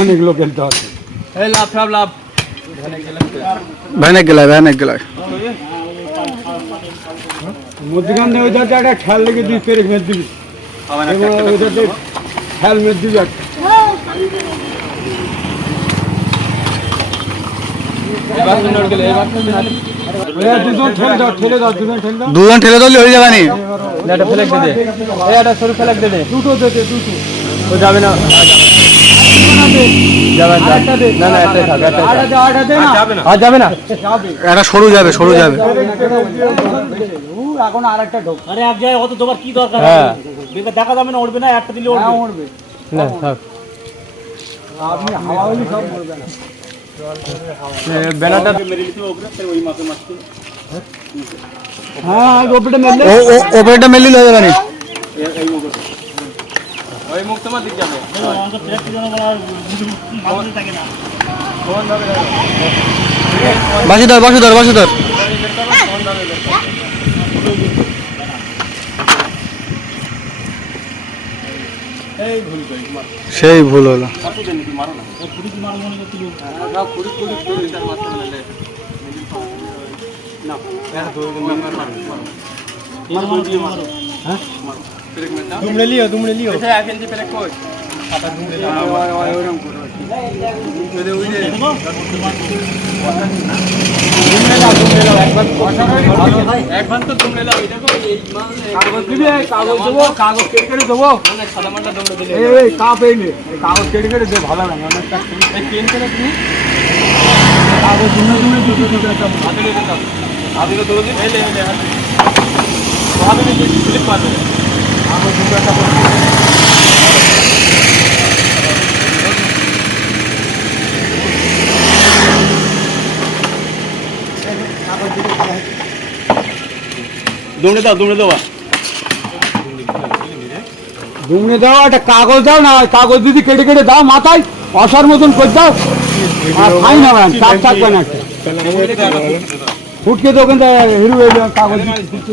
অনেক লোক খেলতে হবে এই লাভ সব লাভ ভ্যানে গেলায় ভ্যানে গেলায় মধ্যখানে ওই ধারটা একটা খেয়াল লেগে দিবি পেরে মেরে দিবি ওই খেয়াল মেরে দিবি একটা দুজন ঠেলে ধরলে হয়ে যাবে নি? দে দে এই একটা সরু ফ্ল্যাগ দে দে দুটো দেতে দুটো। ও যাবে না। যাবে না। আর একটা সরু যাবে সরু যাবে। এখন আরেকটা ঢোক। আরে এক জায়গায় অত তোমার কি দরকার? হ্যাঁ। বেকার দেখা যাবে না উঠবে না একটা দিলে উঠবে হ্যাঁ উঠবে না থাক। আপনি হাওয়া হলে সব মরবে না। ব্যানারটা হ্যাঁ গোপটা মেলে ও ও ওপরেটা মেলিলে হয়ে যাবে নি ওই মুখ তোমার দিক যাবে। আমাদের ট্রেক জন্য বলা মানুষ থাকে না। তুমড়ে লিও তুমড়ে লিও এটা কাগজ কেটে কেটে দেবো ভালো লাগে অনেকটা এই কাগজ দুটো একটা হাতে লেগে ধরে পাবে একটা করে দাও দৌড়ে দাও দুমড়ে দাও, একটা কাগজ দাও না, কাগজ যদি কেটে কেটে দাও মাথায়, অসার মতন করে দাও। আর হবে না, চাপ থাকবে না একটা। ফুটকে তো ওখান থেকে হিরু কাগজ ফুটকে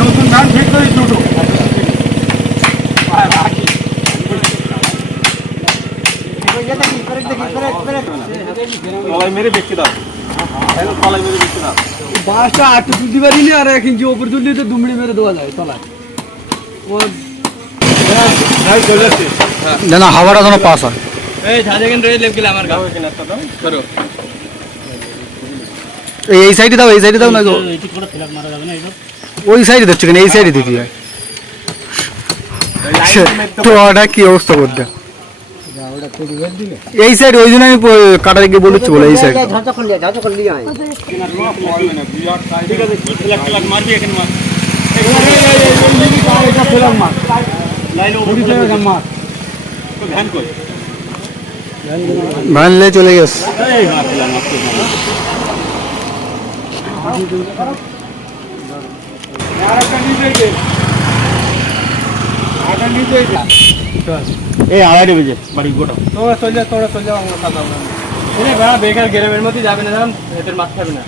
নতুন ধান ঠিক করি দুটো মেরে দেখতে দাও কলাই মেরে দেখতে দাও বাসটা আটটু তুলতে পারিনি আর এক ইঞ্চি ওপর তুললে তো দুমড়ি মেরে দেওয়া যায় তলায় ও যেন হাওয়াটা যেন পাস হয় এই ঝাজে কেন রয়ে লেপ গেলে আমার গাও কেন একটা দাও করো এই এই সাইডে দাও এই সাইডে দাও না গো এটি করে ফেলাক মারা যাবে না এটা ওই সাইডে দিচ্ছ কেন এই সাইডে দিতে হয় তো ওটা কি অবস্থা করতে এই সাইড ওই জন্য আমি কাটার গিয়ে বলেছি বলে এই সাইড কই ভানলে চলে গেছে। আর একটা নিচে আটা নিচে এই আড়াইটে বেজে, বাড়ি গোটা। তোমরা চলে যাও তোমরা চলে যাও আমরা খাতাম বেকার গ্রামের মধ্যে যাবে না এদের মাছ খাবে না।